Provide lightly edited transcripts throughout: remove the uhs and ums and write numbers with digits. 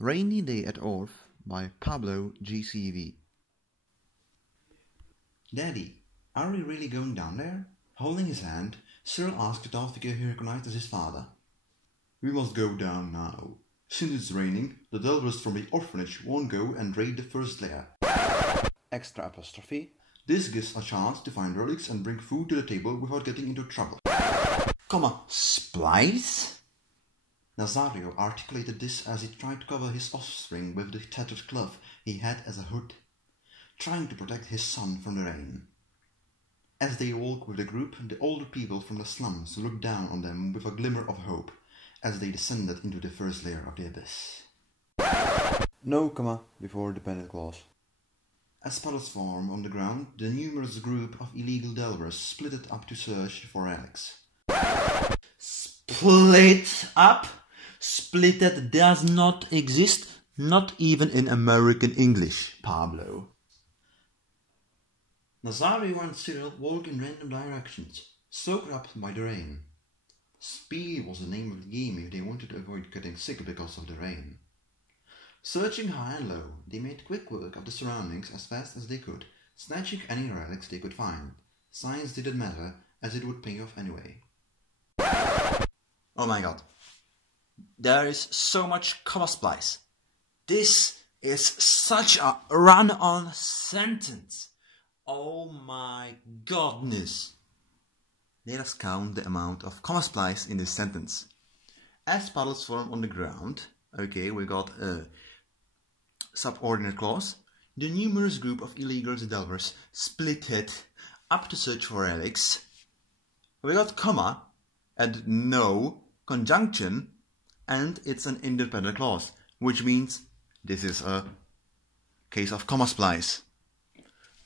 Rainy Day at Orth by PabloGCV. Daddy, are we really going down there? Holding his hand, Cyril asked the tall figure he recognized as his father. We must go down now. Since it's raining, the Delvers from the orphanage won't go and raid the first lair. Extra apostrophe. This gives a chance to find relics and bring food to the table without getting into trouble. Splice? Nazario articulated this as he tried to cover his offspring with the tattered glove he had as a hood, trying to protect his son from the rain. As they walked with the group, the older people from the slums looked down on them with a glimmer of hope as they descended into the first layer of the abyss. No comma before dependent clause. As puddles formed on the ground, the numerous group of illegal delvers split up to search for relics. Split up? Splitted does not exist, not even in American English, Pablo. Nazario and Cyril walked in random directions, soaked up by the rain. Speed was the name of the game if they wanted to avoid getting sick because of the rain. Searching high and low, they made quick work of the surroundings as fast as they could, snatching any relics they could find. Science didn't matter, as it would pay off anyway. Oh my god. There is so much comma splice. This is such a run-on sentence. Oh my godness. Let us count the amount of comma splice in this sentence. As puddles form on the ground, okay, we got a subordinate clause. The numerous group of illegal delvers splitted up to search for relics. We got comma and no conjunction, and it's an independent clause, which means this is a case of comma splice.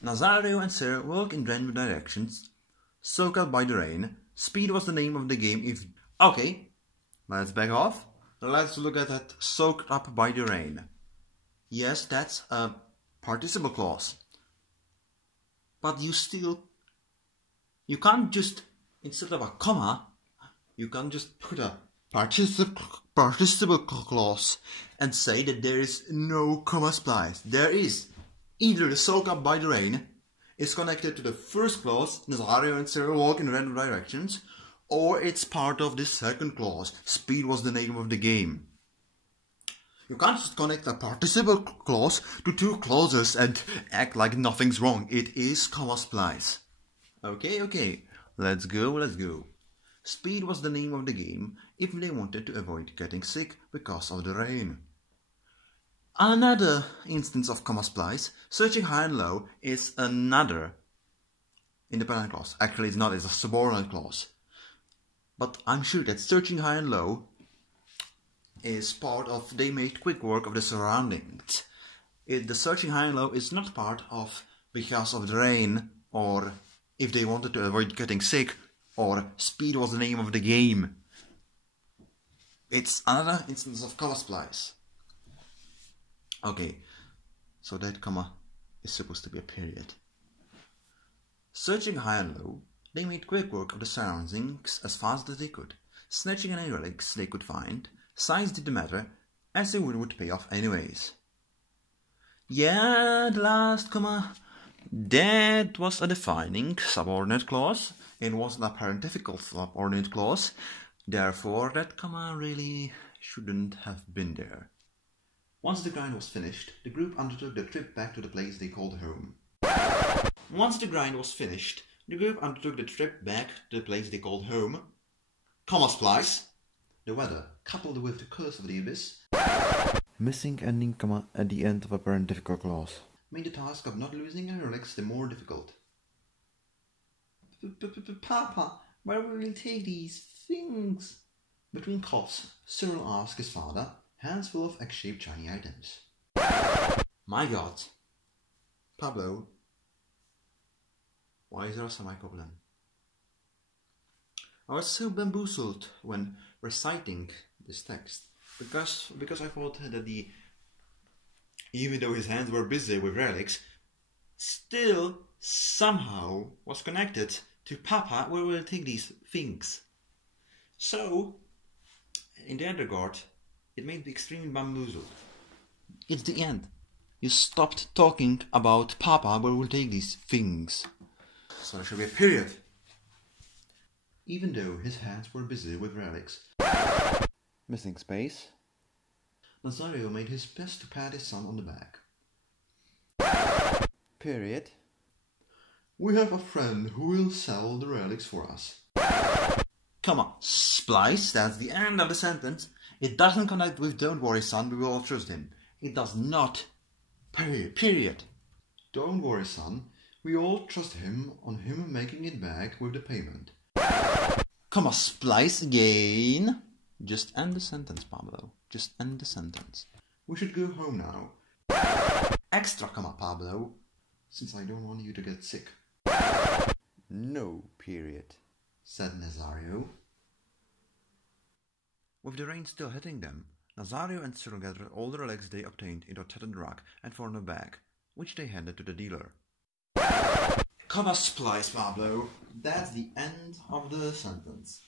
Nazario and Cyril walk in random directions, soaked up by the rain. Speed was the name of the game if... Okay, let's back off. Let's look at that soaked up by the rain. Yes, that's a participle clause. But you can't just, instead of a comma, you can't just put a participle clause and say that there is no comma splice. There is. Either the soak up by the rain is connected to the first clause, Nazario and Cyril walk in random directions, or it's part of the second clause, speed was the name of the game. You can't just connect a participle clause to two clauses and act like nothing's wrong. It is comma splice. Okay, let's go. Speed was the name of the game if they wanted to avoid getting sick because of the rain. Another instance of comma splice, searching high and low, is another independent clause. Actually, it's not, it's a subordinate clause. But I'm sure that searching high and low is part of, they made quick work of the surroundings. The searching high and low is not part of because of the rain, or if they wanted to avoid getting sick, or speed was the name of the game. It's another instance of comma splice. Okay, so that comma is supposed to be a period. Searching high and low, they made quick work of the surroundings as fast as they could, snatching any relics they could find. Size didn't matter, as they would pay off anyways. Yeah, the last comma, that was a defining subordinate clause. It wasn't a parenthetical subordinate clause, therefore that comma really shouldn't have been there. Once the grind was finished, the group undertook the trip back to the place they called home. Comma splice. The weather, coupled with the curse of the abyss, Missing ending comma at the end of a parenthetical clause. made the task of not losing any relics the more difficult. Papa, where will we take these things? Between coughs, Cyril asked his father, hands full of egg-shaped shiny items. My god. Pablo, why is there a semicolon? I was so bamboozled when reciting this text because I thought that even though his hands were busy with relics, still somehow was connected to Papa, where will I take these things? So, in that regard, it made me extremely bamboozled. It's the end. You stopped talking about Papa, where we'll take these things. So there should be a period. Even though his hands were busy with relics, Missing space. Nazario made his best to pat his son on the back. Period. We have a friend who will sell the relics for us. Come on, Splice, that's the end of the sentence. It doesn't connect with don't worry son, we will all trust him. It does not. Period. Don't worry, son. We all trust him on him making it back with the payment. Come on, Splice again. Just end the sentence, Pablo. Just end the sentence. We should go home now, Extra comma, Pablo. since I don't want you to get sick, No period. said Nazario. With the rain still hitting them, Nazario and Cyril gathered all the relics they obtained into a tattered rug and formed a bag, which they handed to the dealer. Come on, Splice, Pablo. That's the end of the sentence.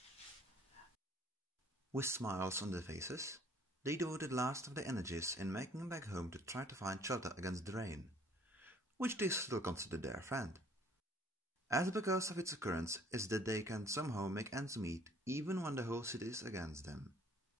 With smiles on their faces, they devoted last of their energies in making it back home to try to find shelter against the rain, which they still considered their friend, as because of its occurrence is that they can somehow make ends meet even when the whole city is against them.